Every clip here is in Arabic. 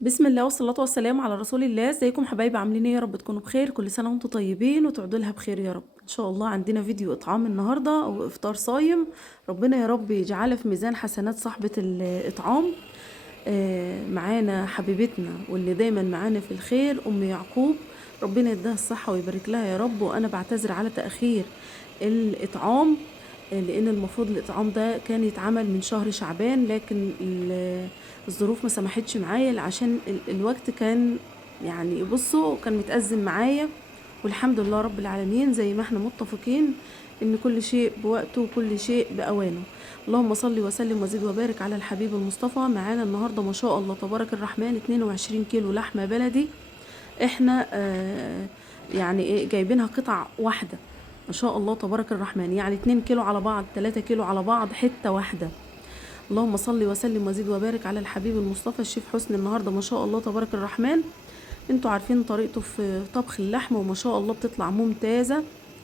بسم الله والصلاة والسلام على رسول الله. ازيكم حبايبي؟ عاملين ايه؟ يا رب تكونوا بخير. كل سنة وانتم طيبين وتعودوا لها بخير يا رب. ان شاء الله عندنا فيديو اطعام النهاردة او افطار صايم. ربنا يا رب يجعله في ميزان حسنات صاحبة الاطعام. معانا حبيبتنا واللي دايما معانا في الخير ام يعقوب، ربنا يديها الصحة ويبارك لها يا رب. وانا بعتذر على تأخير الاطعام، لان المفروض الاطعام ده كان يتعمل من شهر شعبان، لكن الظروف ما سمحتش معايا عشان الوقت كان يعني بصوا كان متأزم معايا. والحمد لله رب العالمين، زي ما احنا متفقين ان كل شيء بوقته وكل شيء بأوانه. اللهم صل وسلم وزد وبارك على الحبيب المصطفى. معانا النهارده ما شاء الله تبارك الرحمن 22 كيلو لحمة بلدي. احنا يعني ايه جايبينها قطع واحدة، ما شاء الله تبارك الرحمن، يعني 2 كيلو على بعض، 3 كيلو على بعض، حتة واحدة. اللهم صل وسلم وزد وبارك على الحبيب المصطفى. الشيف حسني النهارده ما شاء الله تبارك الرحمن، انتوا عارفين طريقته في طبخ اللحمه وما شاء الله بتطلع ممتازه.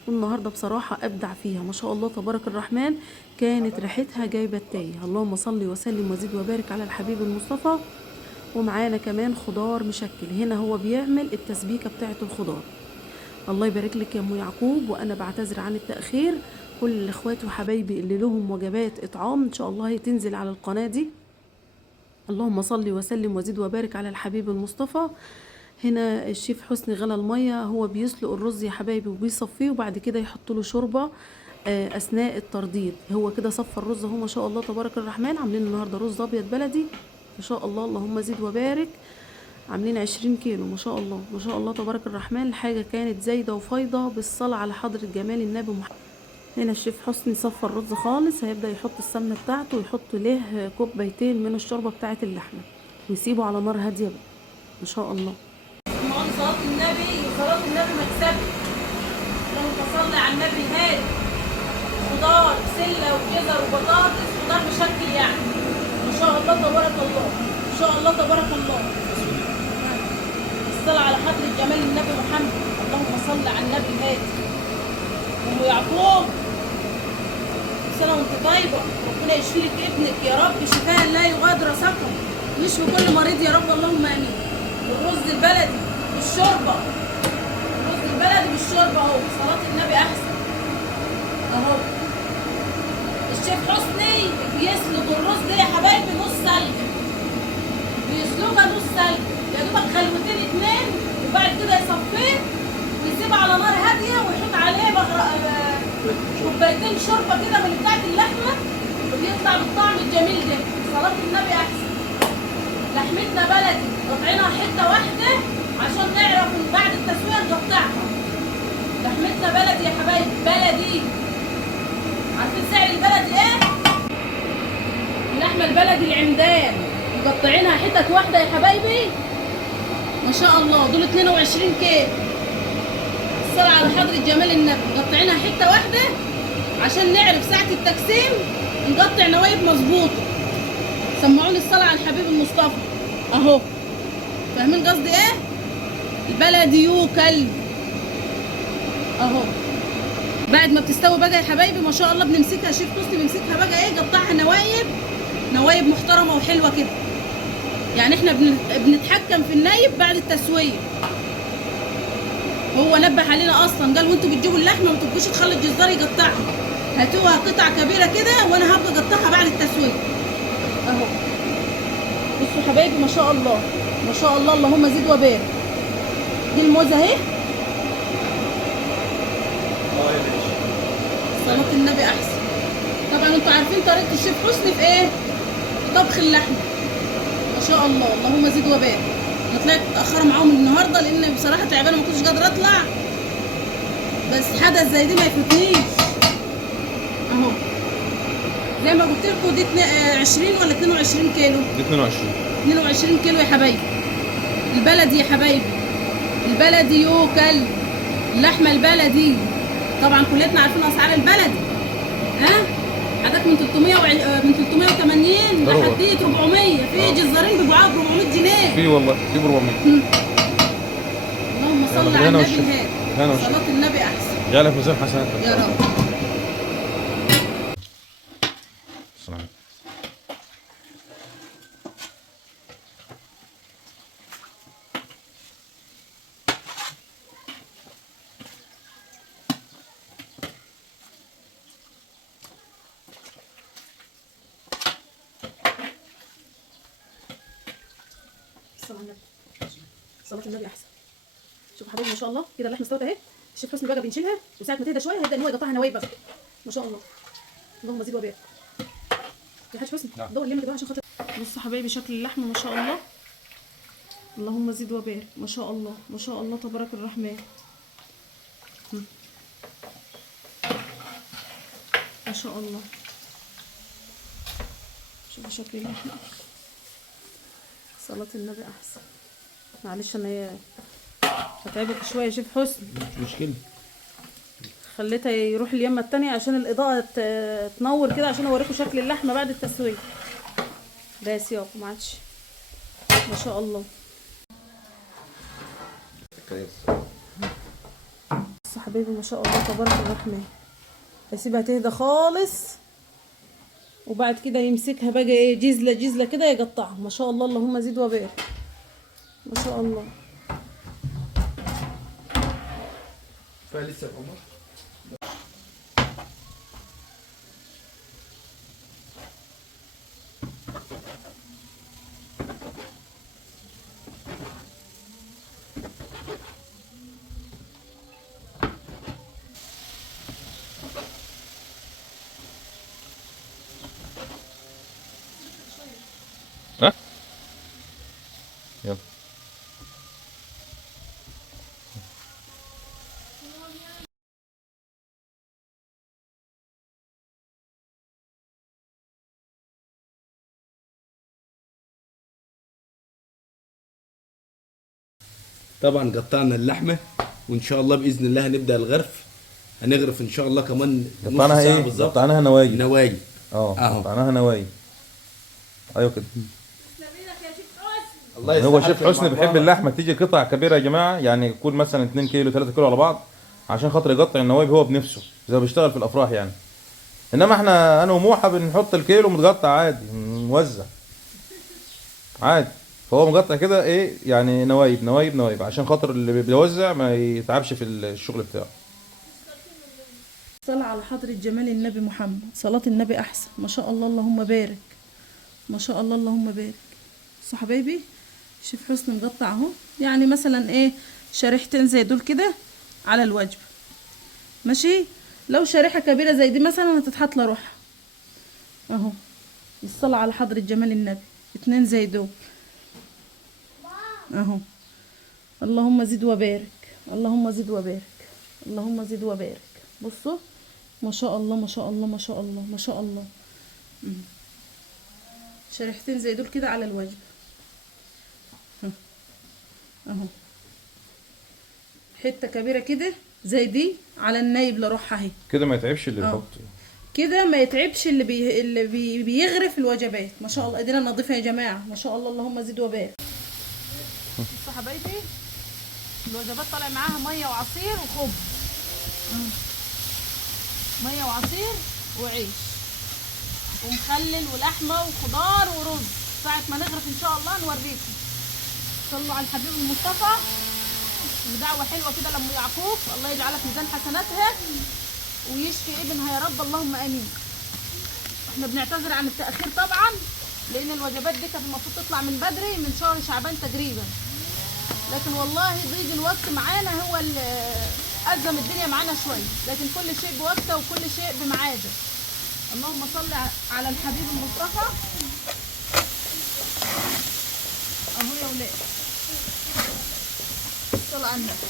والنهارده بصراحه ابدع فيها ما شاء الله تبارك الرحمن، كانت ريحتها جايبه التايه. اللهم صل وسلم وزد وبارك على الحبيب المصطفى. ومعانا كمان خضار مشكل، هنا هو بيعمل التسبيكه بتاعه الخضار. الله يبارك لك يا ام يعقوب، وانا بعتذر عن التاخير. كل الاخوات وحبايبي اللي لهم وجبات اطعام ان شاء الله هتنزل على القناه دي. اللهم صل وسلم وزد وبارك على الحبيب المصطفى. هنا الشيف حسني غلى الميه، هو بيسلق الرز يا حبايبي وبيصفيه وبعد كده يحط له شوربه اثناء الترديد. هو كده صفى الرز اهو ما شاء الله تبارك الرحمن. عاملين النهارده رز ابيض بلدي ما شاء الله، اللهم زد وبارك. عاملين 20 كيلو ما شاء الله ما شاء الله تبارك الرحمن. الحاجه كانت زايده وفايضه بالصلاه على حضره جمال النبي محمد. هنا الشيف حسني صفى الرز خالص، هيبدأ يحط السمنة بتاعته ويحط له كوبايتين من الشوربة بتاعة اللحمة ويسيبه على نار هادية بقى ما شاء الله. صلاة النبي، صلاة النبي مكسبي. اللهم صل على النبي الهادي. خضار بسلة وجزر وبطاطس، خضار مشكل يعني. ما شاء الله تبارك الله، ما شاء الله تبارك الله. الصلاة على حضرة جمال النبي محمد. اللهم صل على النبي الهادي. ام يعقوب سنة وانت طيبة، ربنا يشفي لك ابنك يا رب شفاء لا يغادر سقم، يشفي كل مريض يا رب اللهم امين. الرز البلدي بالشوربة، الرز البلدي بالشوربة اهو، صلاة النبي احسن اهو. الشيف حسني بيسلق الرز ده يا حبايبي نص سلق، بيسلقها نص سلق يا دوبك خلوتين اتنين، وبعد كده يصفيه ويسيبها على نار هادية ويحط عليه كوبايتين شوربه كده من بتاعت اللحمه، وبيطلع بالطعم الجميل ده. صلاه النبي احسن. لحمتنا بلدي قطعينها حته واحده عشان نعرف ان بعد التسويه نقطعها. لحمتنا بلدي يا حبايبي، بلدي. عارفين سعر البلدي ايه؟ اللحمه البلدي العمدان مقطعينها حتت واحده يا حبايبي ما شاء الله. دول 22 كيلو. الصلاة على حضرة جمال النبي، مقطعينها حته واحده عشان نعرف ساعة التقسيم نقطع نوايب مظبوطة. سمعوني الصلاة على الحبيب المصطفى اهو. فاهمين قصدي ايه؟ البلدي يوكل اهو. بعد ما بتستوي بقى يا حبايبي ما شاء الله بنمسكها، شيف حسني بيمسكها بقى ايه، قطعها نوايب، نوايب محترمة وحلوة كده. يعني احنا بنتحكم في النايب بعد التسوية. هو نبه علينا اصلا، قال وانتوا بتجيبوا اللحمه ما تبقوش تخلي الجزار يقطعها، هاتوها قطع كبيره كده وانا هبقى اقطعها بعد التسويه اهو. بصوا حبايبي ما شاء الله ما شاء الله، اللهم زد وبارك. دي الموزه اهي. صلاه النبي احسن. طبعا انتوا عارفين طريقه الشيف حسني في ايه؟ في طبخ اللحمه ما شاء الله، اللهم زد وبارك. انا طلعت متاخره معاهم النهارده لان بصراحه تعبانه ما كنتش قادره اطلع، بس حدث زي دي ما يفوتنيش اهو. زي ما قلت لكم دي 20 ولا 22 كيلو؟ دي 22. 22 كيلو يا حبايبي. البلدي يا حبايبي، البلدي يوكل. اللحمه البلدي طبعا كلنا عارفين اسعار البلدي. ها حضرتك من 300 من 380 لحد 400. في جزارين بيبيعوها ب 400 جنيه. في والله في ب 400. اللهم صل على النبي الهادي. صلاة النبي احسن. يا لك ميزان حسنات يا رب. الصلاة على النبي. صلاة النبي احسن. شوفوا حبايبي ما شاء الله كده اللحمه استوت اهي. الشيف حسني بقى بنشيلها وساعه ما تهدى شويه هيبدا ان هو يقطعها نوايب بقى. ما شاء الله. اللهم زد وبارك. يا حاج حسني دور الليمه كده عشان خاطر. بصوا حبايبي شكل اللحمه ما شاء الله. اللهم زد وبارك. ما شاء الله ما شاء الله تبارك الرحمن. ما شاء الله. شوفوا شكل اللحمه. صلاة النبي احسن. معلش انا هتعبك شويه يا شيف حسني. مش مشكله. خليتها يروح اليمه التانية عشان الاضاءه تنور كده عشان اوريكم شكل اللحمه بعد التسويه. ده سياق ما عادش. ما شاء الله. بصوا حبايبي ما شاء الله تبارك الرحمن. هسيبها تهدى خالص وبعد كده يمسكها بقى ايه جزله جزله كده يقطعها. ما شاء الله اللهم زد وبارك. ما شاء الله. فلسه يا عمر. ها يلا. طبعا قطعنا اللحمه وان شاء الله باذن الله هنبدا الغرف. هنغرف ان شاء الله كمان نص قطعناها ساعه ايه؟ بالظبط. قطعناها نوايا. نوايا. اه قطعناها نوايا. ايوه كده. الله هو يستر شيف حسني بيحب اللحمه تيجي قطع كبيره يا جماعه، يعني يكون مثلا 2 كيلو 3 كيلو على بعض عشان خاطر يقطع النوايب هو بنفسه زي ما بيشتغل في الافراح يعني. انما احنا انا وموحى بنحط الكيلو متقطع عادي نوزع عادي. فهو مقطع كده ايه يعني نوايب نوايب نوايب عشان خاطر اللي بيوزع ما يتعبش في الشغل بتاعه. صلاة على حضرة جمال النبي محمد. صلاة النبي احسن. ما شاء الله اللهم بارك. ما شاء الله اللهم بارك. بصوا حبايبي شيف حسني مقطع اهو يعني مثلا ايه شريحتين زي دول كده على الوجبه. ماشي. لو شريحه كبيره زي دي مثلا هتتحط لروحها اهو. الصلاة على حضرة جمال النبي. 2 زي دول اهو. اللهم زد وبارك. اللهم زد وبارك. اللهم زد وبارك. بصوا ما شاء الله ما شاء الله ما شاء الله ما شاء الله. شريحتين زي دول كده على الوجبه اهو. حته كبيره كده زي دي على النايب لروحها اهي كده ما يتعبش اللي يحط. كده ما يتعبش اللي بيغرف الوجبات. ما شاء الله ايدينا نظيفه يا جماعه. ما شاء الله اللهم زد وبارك. بصوا حبايبي الوجبات طالع معاها ميه وعصير وخبز. ميه وعصير وعيش ومخلل ولحمه وخضار ورز. ساعه ما نغرف ان شاء الله نوريكم. صلوا على الحبيب المصطفى. ودعوه حلوه كده لام يعقوب الله يجعلك ميزان حسناتها ويشفي ابنها يا رب اللهم امين. احنا بنعتذر عن التاخير طبعا لان الوجبات دي كانت المفروض تطلع من بدري من شهر شعبان تقريبا، لكن والله ضيق الوقت معانا هو اللي ازم الدنيا معانا شويه، لكن كل شيء بوقته وكل شيء بميعاده. اللهم صل على الحبيب المصطفى. اهو يا ولاد صل على النبي.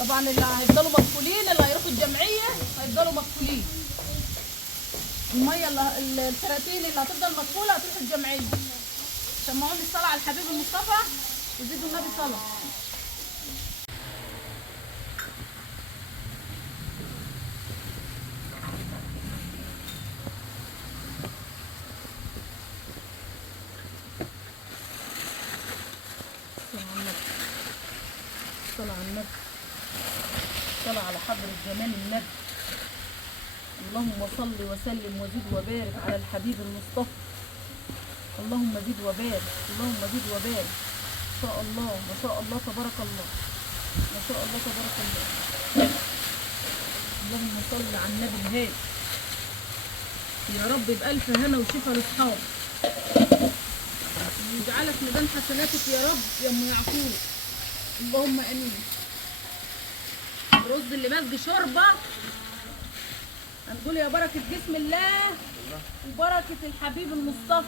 طبعا اللي هيفضلوا مقفولين اللي هيروحوا الجمعيه هيفضلوا مقفولين. الميه الكراتين اللي هتفضل مقفوله هتروح الجمعيه. سمعوني الصلاه على الحبيب المصطفى وزيدوا النبي صلاه. صلى على النبي. صلى على حضرة جمال النبي. اللهم صل وسلم وزد وبارك على الحبيب المصطفى. اللهم زد وبارك. اللهم زد وبارك. ما شاء الله ما شاء الله تبارك الله. ما شاء الله تبارك الله. اللهم صل على النبي الهادي. يا رب بألف هنا وشفا لاصحابه. ويجعلك ميزان حسناتك يا رب يا ام يعقوب. اللهم امين. الرز اللي مسج شوربه هنقول يا بركه بسم الله وبركه الحبيب المصطفى.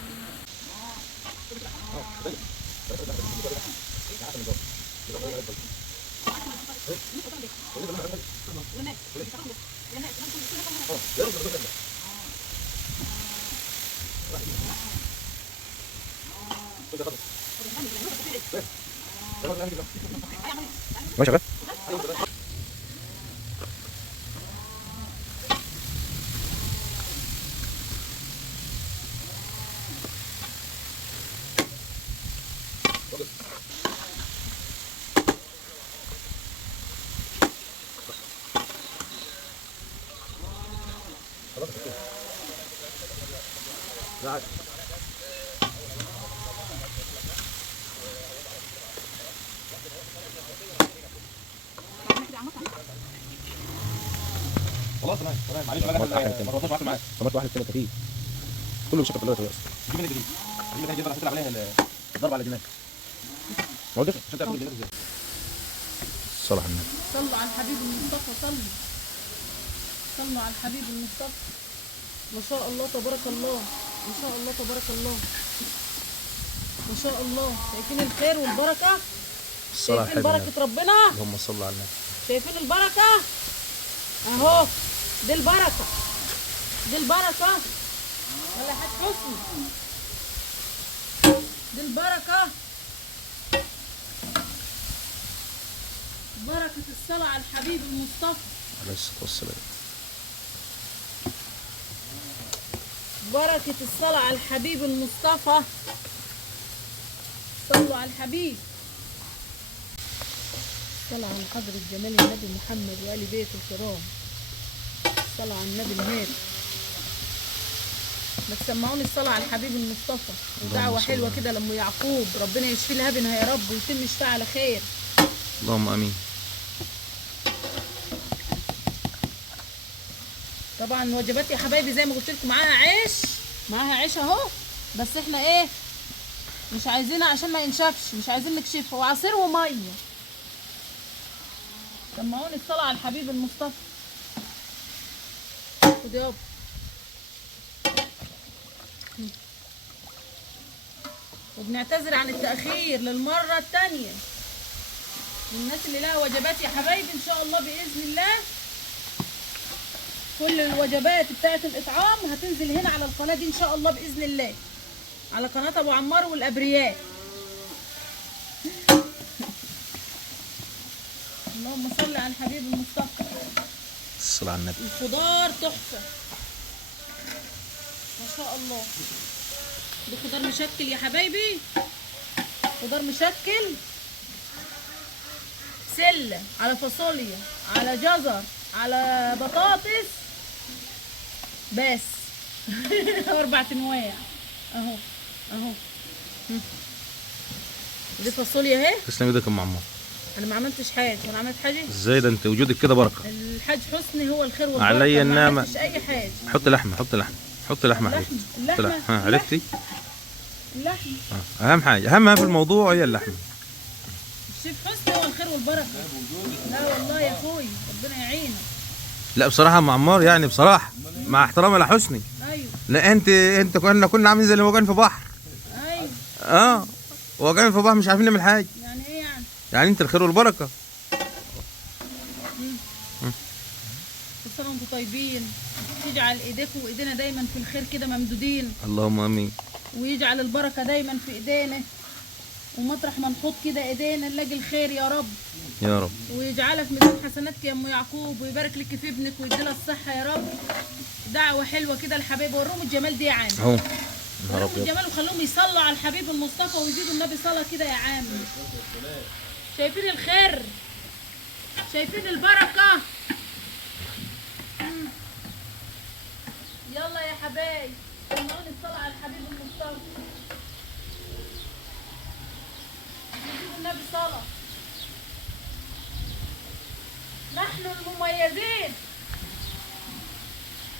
ماشي يا خلاص تمام معلش بقى ما ربطناش معاك معاك طماطم واحد كده كتير كله بشكل في الوقت جيب من الجديد هجيب لك الجبل هتلعب عليها الضرب على الجناح ما هو عشان تعرف الجناح ازاي. الصلاة على النبي. صلوا على الحبيب المصطفى. صلوا على الحبيب المصطفى. ما شاء الله تبارك الله. ما شاء الله تبارك الله. ما شاء الله. شايفين الخير والبركه؟ شايفين بركه ربنا؟ اللهم صل على النبي. شايفين البركه اهو. دي البركه. دي البركه ولا حاج حسني. دي البركه. بركه الصلاه على الحبيب المصطفى عليه الصلاة والسلام. بركه الصلاه على الحبيب المصطفى. صلوا على الحبيب. صلى على حضرة جمال النبي محمد وآل بيت الكرام. صلى على النبي الهادي. ما تسمعوني الصلاة على الحبيب المصطفى. دعوة حلوة كده لأم يعقوب. ربنا يشفي لها ابنها يا رب ويتم شفاها على خير. اللهم امين. طبعا وجبات يا حبايبي زي ما قلت لكم معاها عيش. معاها عيش اهو. بس احنا ايه مش عايزينها عشان ما ينشفش. مش عايزين نكشفها. وعصير وميه. سمعوني الصلاة على الحبيب المصطفى. خد يابا. وبنعتذر عن التأخير للمرة التانية. للناس اللي لها وجبات يا حبايبي إن شاء الله بإذن الله كل الوجبات بتاعة الإطعام هتنزل هنا على القناة دي إن شاء الله بإذن الله. على قناة أبو عمار والأبرياء. اللهم صل على الحبيب المصطفى. الصلاة على النبي. الخضار تحفة ما شاء الله. ده خضار مشكل يا حبايبي. خضار مشكل بسلة على فاصوليا على جزر على بطاطس بس 4 انواع اهو اهو. دي فاصوليا اهي. تسلم ايدك يا ام عمار. انا ما عملتش حاجه. انا عملت حاجه ازاي ده انت وجودك كده بركه. الحاج حسني هو الخير والبركه. عليا النعمة. ما عملتش اي حاجه. حط لحمه حط لحمه حط لحمه يا حبيبتي. حط لحمه. ها عرفتي؟ اللحمه اهم حاجه اهم في الموضوع هي اللحمه. الشيف حسني هو الخير والبركه. لا والله يا اخوي ربنا يعينك. لا بصراحه يا ام عمار يعني بصراحه مع احترامي لحسني. ايوه لا انت كنا عاملين زي اللي واقعين في بحر. ايوه واقعين في بحر مش عارفين نعمل حاجه. يعني ايه يعني؟ يعني انت الخير والبركه. كل سنه وانتم طيبين. تجعل ايديكم وايدينا دايما في الخير كده ممدودين. اللهم امين. ويجعل البركه دايما في ايدينا. ومطرح ما نحط كده ايدينا نلاقي الخير يا رب. يا رب. ويجعلها في ميزان حسناتك يا ام يعقوب ويبارك لك في ابنك ويديلها الصحه يا رب. دعوه حلوه كده للحبايب. وروهم الجمال دي يا عم. اهو. وروهم الجمال وخلوهم يصلوا على الحبيب المصطفى ويزيدوا النبي صلاه كده يا عم. شايفين الخير؟ شايفين البركه؟ يلا يا حبايب سمعوني الصلاه على الحبيب المصطفى. يزيدوا النبي صلاه. نحن المميزين.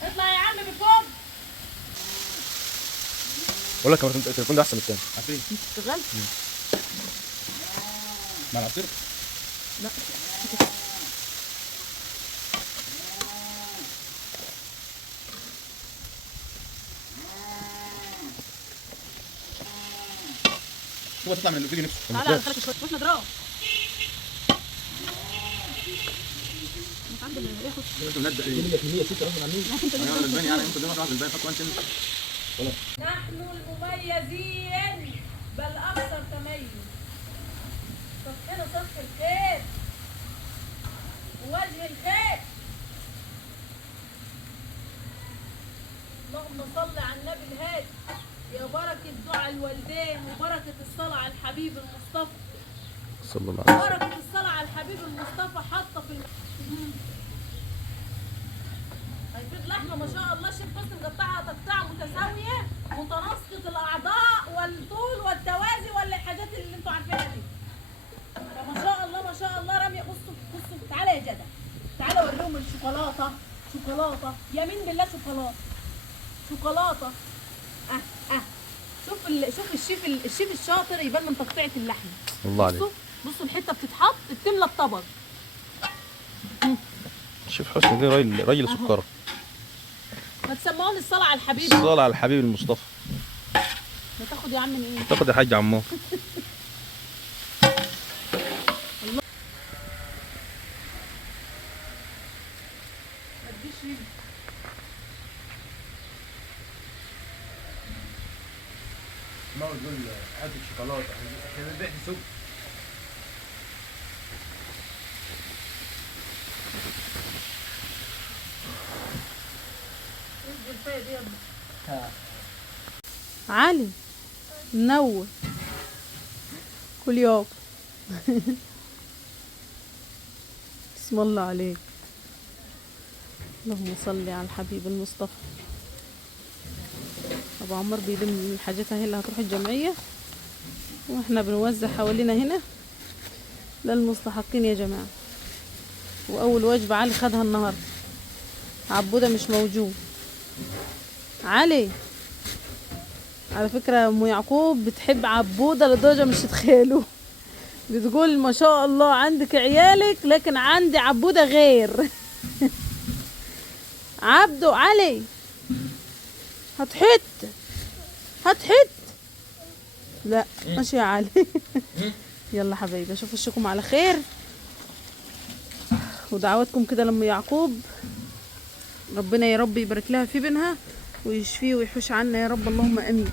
اطلع يا عم بفوق. بقول لك التليفون ده احسن من الثاني. عارفين اشتغل. مع العصير. لا هو تطلع من الفيديو نفسه. تعالى خليك شويه واحنا دراو نحن المميزين بل اكثر تميز. صفحنا صفح الخير ووجه الخير. اللهم صل على النبي الهادي يا بركة دعاء الوالدين وبركة الصلاة على الحبيب المصطفى. صلى الله عليه وسلم. بركة الصلاة على الحبيب المصطفى حاطة في هيفيد لحمة ما شاء الله. شيف بس مقطعها تقطيع متساوية متناسقة الأعضاء والطول والتوازي والحاجات اللي انتوا عارفينها دي. فما شاء الله ما شاء الله رامية. بصوا بصوا تعالى يا جدع تعالى اوريهم الشوكولاتة. شوكولاتة يمين بالله شوكولاتة شوكولاتة. شوف الشيف الشاطر يبان من تقطيعة اللحمة. الله عليك. بصوا الحتة بتتحط بتملى الطبق. شوف حسني ده راجل سكر. ما تسمعوني الصلاة على الحبيب. الصلاة على الحبيب المصطفى. ما تاخد يا عم من ايه؟ تاخد يا حاج عمو. ما تجيش هنا. ما تقول هات الشوكولاته احنا بنبيع في السوق. علي منور كل يوم. بسم الله عليك. اللهم صل على الحبيب المصطفى. ابو عمر بيلم الحاجات اهي اللي هتروح الجمعيه واحنا بنوزع حوالينا هنا للمستحقين يا جماعه. واول وجبه علي خدها النهارده. عبوده مش موجود. علي على فكره ام يعقوب بتحب عبوده لدرجه مش تتخيلوا. بتقول ما شاء الله عندك عيالك لكن عندي عبوده غير. عبدو علي هتحت لا ماشي يا علي. يلا حبايبي اشوف وشكم على خير ودعواتكم كده لما يعقوب ربنا يا رب يبارك لها في بينها ويشفيه ويحوش عنا يا رب اللهم امين.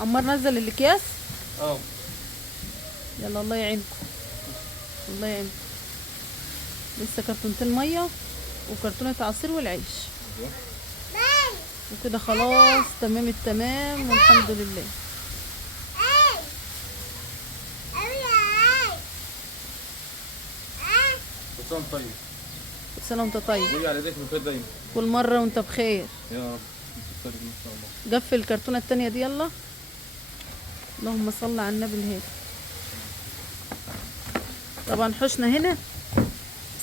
عمار نزل الاكياس. يلا الله يعينكم الله يعينكم. لسه كرتونتين ميه وكرتونه عصير والعيش وكده خلاص تمام التمام والحمد لله. طيب. كل سنه وانت طيب. ويجي على يديك بخير دايما. كل مره وانت بخير يا رب. ان شاء الله. قفل الكرتونه التانية دي يلا. اللهم صل على النبي الهادي. طبعا حشنا هنا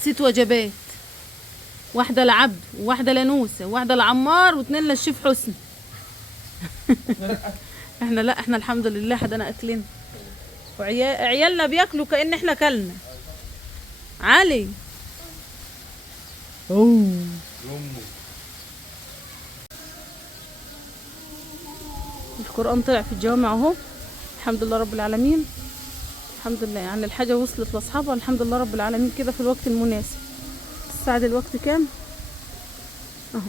6 وجبات. واحدة لعبد وواحدة لنوسة وواحدة لعمار و2 للشيف حسني. احنا لا احنا الحمد لله حدنا اكلنا وعيالنا بياكلوا كأن احنا كلنا. علي القرآن طلع في الجوامع اهو الحمد لله رب العالمين. الحمد لله يعني الحاجة وصلت لاصحابها الحمد لله رب العالمين كده في الوقت المناسب. الساعة دلوقتي كام اهو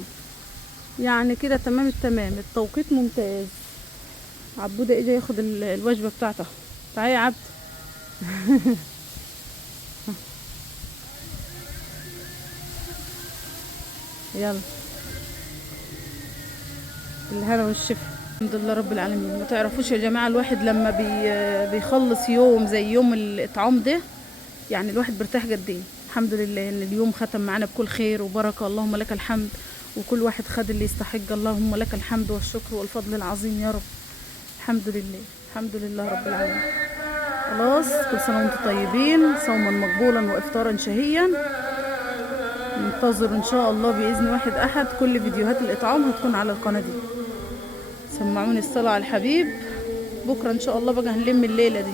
يعني كده تمام التمام. التوقيت ممتاز. عبودة اجى ياخد الوجبة بتاعته. تعالى يا عبد. يلا الهنا والشفا الحمد لله رب العالمين. ما تعرفوش يا جماعة الواحد لما بيخلص يوم زي يوم الإطعام ده يعني الواحد برتاح قد ايه. الحمد لله ان اليوم ختم معنا بكل خير وبركة. اللهم لك الحمد وكل واحد خد اللي يستحق. اللهم لك الحمد والشكر والفضل العظيم يا رب. الحمد لله الحمد لله رب العالمين. خلاص، كل سنة وانتم طيبين، صوما مقبولا وافطارا شهيا. ننتظر ان شاء الله باذن واحد احد كل فيديوهات الاطعام هتكون على القناة دي. سمعوني الصلاة على الحبيب. بكرة ان شاء الله بقى هنلم الليلة دي.